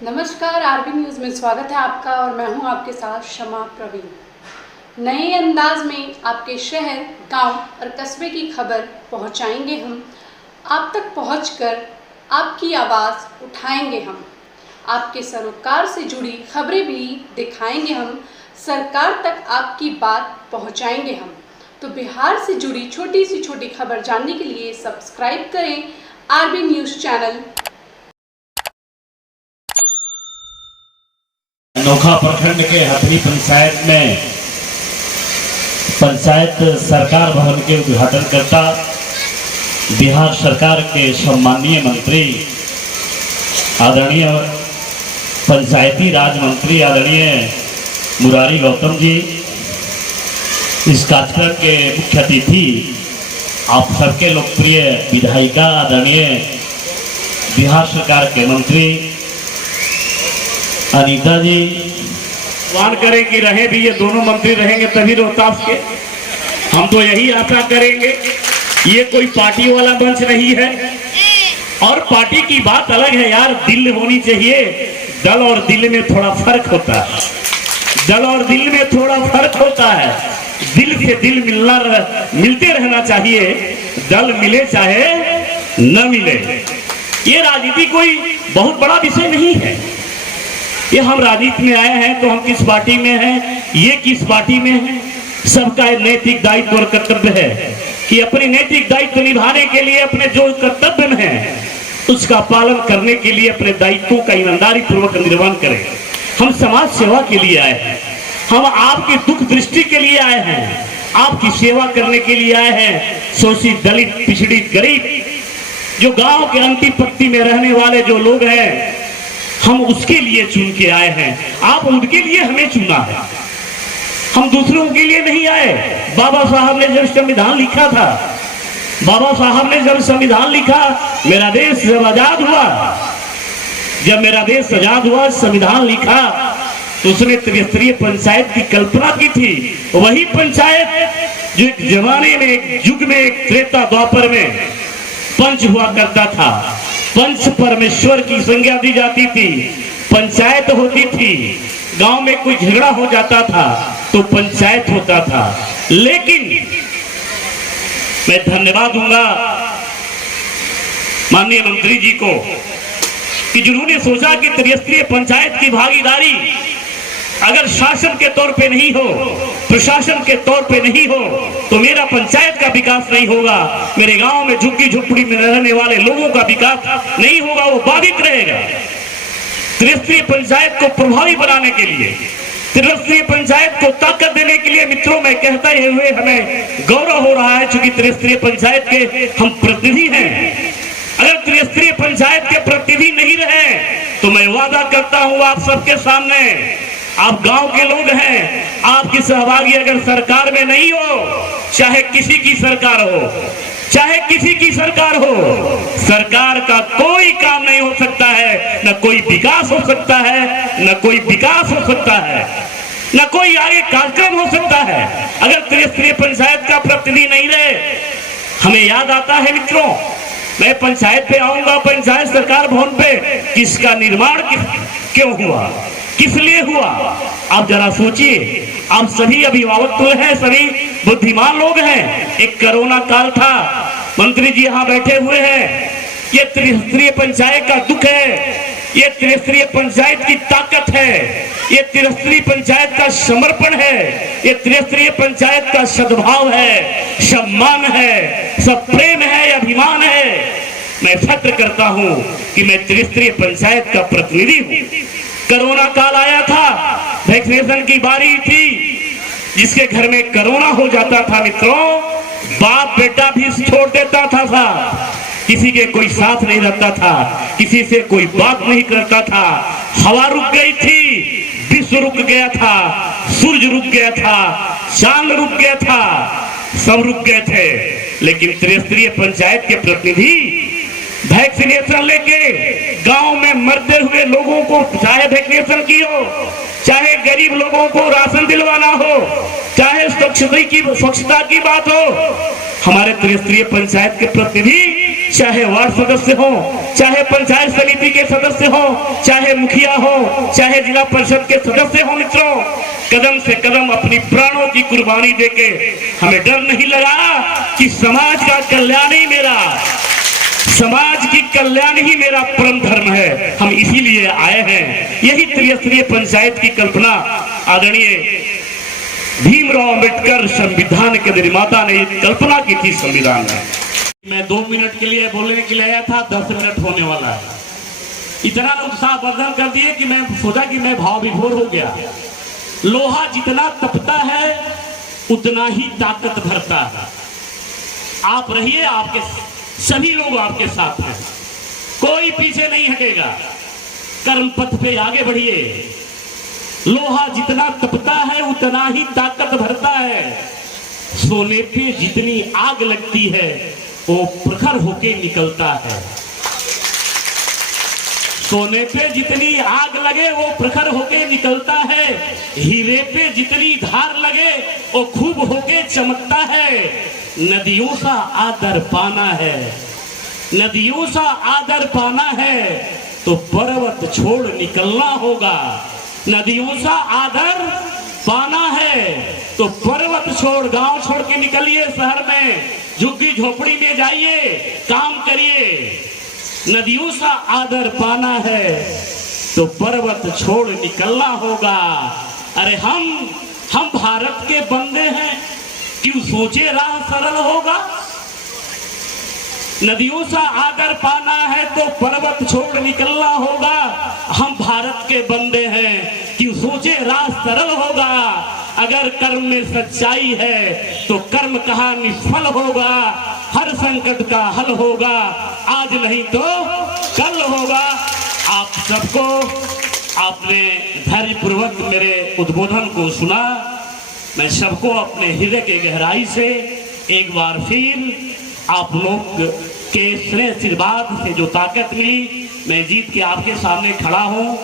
नमस्कार, RB news में स्वागत है आपका और मैं हूं आपके साथ शमा प्रवीण। नए अंदाज में आपके शहर, गांव और कस्बे की खबर पहुंचाएंगे हम। आप तक पहुंचकर आपकी आवाज़ उठाएंगे हम। आपके सरोकार से जुड़ी खबरें भी दिखाएंगे हम। सरकार तक आपकी बात पहुंचाएंगे हम। तो बिहार से जुड़ी छोटी से छोटी खबर जानने के लिए सब्सक्राइब करें आरबी न्यूज़ चैनल। नोखा प्रखंड के हथनी पंचायत में पंचायत सरकार भवन के उद्घाटन करता बिहार सरकार के सम्माननीय मंत्री आदरणीय पंचायती राज मंत्री आदरणीय मुरारी गौतम जी, इस कार्यक्रम के मुख्य अतिथि आप सबके लोकप्रिय विधायिका आदरणीय बिहार सरकार के मंत्री अनीता जी, आह्वान करें कि रहे भी ये दोनों मंत्री रहेंगे तभी रोहतास के। हम तो यही आशा करेंगे। ये कोई पार्टी वाला मंच नहीं है और पार्टी की बात अलग है यार, दिल होनी चाहिए। दल और दिल में थोड़ा फर्क होता है, दल और दिल में थोड़ा फर्क होता है। दिल से दिल मिलते रहना चाहिए, दल मिले चाहे न मिले। ये राजनीति कोई बहुत बड़ा विषय नहीं है। ये हम राजनीति में आए हैं तो हम किस पार्टी में हैं, ये किस पार्टी में है, सबका नैतिक दायित्व और कर्तव्य है कि अपने नैतिक दायित्व निभाने के लिए अपने जो कर्तव्य में है उसका पालन करने के लिए अपने दायित्वों का ईमानदारी पूर्वक निर्वहन करें। हम समाज सेवा के लिए आए हैं, हम आपके दुख दृष्टि के लिए आए हैं, आपकी सेवा करने के लिए आए हैं। शोषित, दलित, पिछड़ित, गरीब, जो गांव के अंतिम पंक्ति में रहने वाले जो लोग हैं, हम उसके लिए चुन के आए हैं। आप उनके लिए हमें चुना है, हम दूसरों के लिए नहीं आए। बाबा साहब ने जब संविधान लिखा था, बाबा साहब ने जब संविधान लिखा, मेरा देश जब आजाद हुआ, जब मेरा देश आजाद हुआ, संविधान लिखा तो उसने त्रिस्तरीय पंचायत की कल्पना की थी। वही पंचायत जो एक जमाने में, एक युग में, एक त्रेता द्वापर में पंच हुआ करता था। पंच परमेश्वर की संज्ञा दी जाती थी। पंचायत होती थी, गांव में कोई झगड़ा हो जाता था तो पंचायत होता था। लेकिन मैं धन्यवाद दूंगा माननीय मंत्री जी को कि जिन्होंने सोचा कि त्रिस्तरीय पंचायत की भागीदारी अगर शासन के तौर पे नहीं हो, प्रशासन के तौर पे नहीं हो तो मेरा पंचायत का विकास नहीं होगा, मेरे गांव में झुग्गी झुपड़ी में रहने वाले लोगों का विकास नहीं होगा, वो बाधित रहेगा। त्रिस्तरीय पंचायत को प्रभावी बनाने के लिए, त्रिस्तरीय पंचायत को ताकत देने के लिए मित्रों, मैं कहते हुए हमें गौरव हो रहा है क्योंकि त्रिस्तरीय पंचायत के हम प्रतिनिधि हैं। अगर त्रिस्तरीय पंचायत के प्रतिनिधि नहीं रहे तो मैं वादा करता हूं आप सबके सामने, आप गांव के लोग हैं, आपकी सहभागी अगर सरकार में नहीं हो, चाहे किसी की सरकार हो, चाहे किसी की सरकार हो, सरकार का कोई काम नहीं हो सकता है, न कोई विकास हो सकता है, न कोई विकास हो सकता है, न कोई आगे कार्यक्रम हो सकता है अगर त्रिस्तरीय पंचायत का प्रतिनिधि नहीं रहे। हमें याद आता है मित्रों, मैं पंचायत पे आऊंगा, पंचायत सरकार भवन पे, किसका निर्माण क्यों हुआ, किस लिए हुआ, आप जरा सोचिए। आप सभी अभिभावक तो हैं, सभी बुद्धिमान लोग हैं। एक कोरोना काल था, मंत्री जी यहाँ बैठे हुए हैं। ये त्रिस्तरीय पंचायत का दुख है, ये त्रिस्तरीय पंचायत की ताकत है, ये त्रिस्तरीय पंचायत का समर्पण है, ये त्रिस्तरीय पंचायत का सद्भाव है, सम्मान है, सब प्रेम है, अभिमान है। मैं फख्र करता हूं कि मैं त्रिस्तरीय पंचायत का प्रतिनिधि हूं। कोरोना काल आया था, वैक्सीनेशन की बारी थी, जिसके घर में कोरोना हो जाता था मित्रों, बाप बेटा भी छोड़ देता था, किसी के कोई साथ नहीं रखता था, किसी से कोई बात नहीं करता था। हवा रुक गई थी, विश्व रुक गया था, सूरज रुक गया था, चांद रुक गया था, सब रुक गए थे। लेकिन त्रिस्तरीय पंचायत के प्रतिनिधि वैक्सीनेशन लेके गांव में मरते हुए लोगों को, चाहे वैक्सीनेशन की हो, चाहे गरीब लोगों को राशन दिलवाना हो, चाहे स्वच्छता की बात हो, हमारे त्रिस्तरीय पंचायत के प्रतिनिधि चाहे वार्ड सदस्य हो, चाहे पंचायत समिति के सदस्य हो, चाहे मुखिया हो, चाहे जिला परिषद के सदस्य हो, मित्रों कदम से कदम अपनी प्राणों की कुर्बानी देके हमें डर नहीं लगा कि समाज का कल्याण ही मेरा, समाज की कल्याण ही मेरा परम धर्म है। हम इसीलिए आए हैं। यही त्रिस्तरीय पंचायत की कल्पना आदरणीय भीमराव अंबेडकर संविधान के निर्माता ने कल्पना की थी संविधान में। मैं 2 मिनट के लिए बोलने के लिए आया था, 10 मिनट होने वाला है। इतना उत्साह वर्धन कर दिए कि मैं सोचा कि मैं भाव विभोर हो गया। लोहा जितना तपता है उतना ही ताकत भरता है। आप रहिए, आपके सभी लोग आपके साथ हैं, कोई पीछे नहीं हटेगा। कर्म पथ पे आगे बढ़िए। लोहा जितना तपता है उतना ही ताकत भरता है। सोने पे जितनी आग लगती है वो प्रखर होके निकलता है। सोने पे जितनी आग लगे वो प्रखर होके निकलता है। हीरे पे जितनी धार लगे वो खूब होके चमकता है। नदियों सा आदर पाना है, नदियों सा आदर पाना है तो पर्वत छोड़ निकलना होगा। नदियों सा आदर पाना है तो पर्वत छोड़, गांव छोड़ के निकलिए, शहर में झुग्गी झोपड़ी में जाइए, काम करिए। नदियों सा आदर पाना है तो पर्वत छोड़ निकलना होगा। अरे हम भारत के बंदे हैं, क्यों सोचे राह सरल होगा। नदियों सा आदर पाना है तो पर्वत छोड़ निकलना होगा। हम भारत के बंदे हैं, क्यों सोचे राह सरल होगा। अगर कर्म में सच्चाई है तो कर्म कहाँ निष्फल होगा। हर संकट का हल होगा, आज नहीं तो कल होगा। आप सबको, आपने धैर्यपूर्वक मेरे उद्बोधन को सुना। मैं सबको अपने हृदय के गहराई से एक बार फिर आप लोग के स्नेह आशीर्वाद से जो ताकत मिली, मैं जीत के आपके सामने खड़ा हूँ।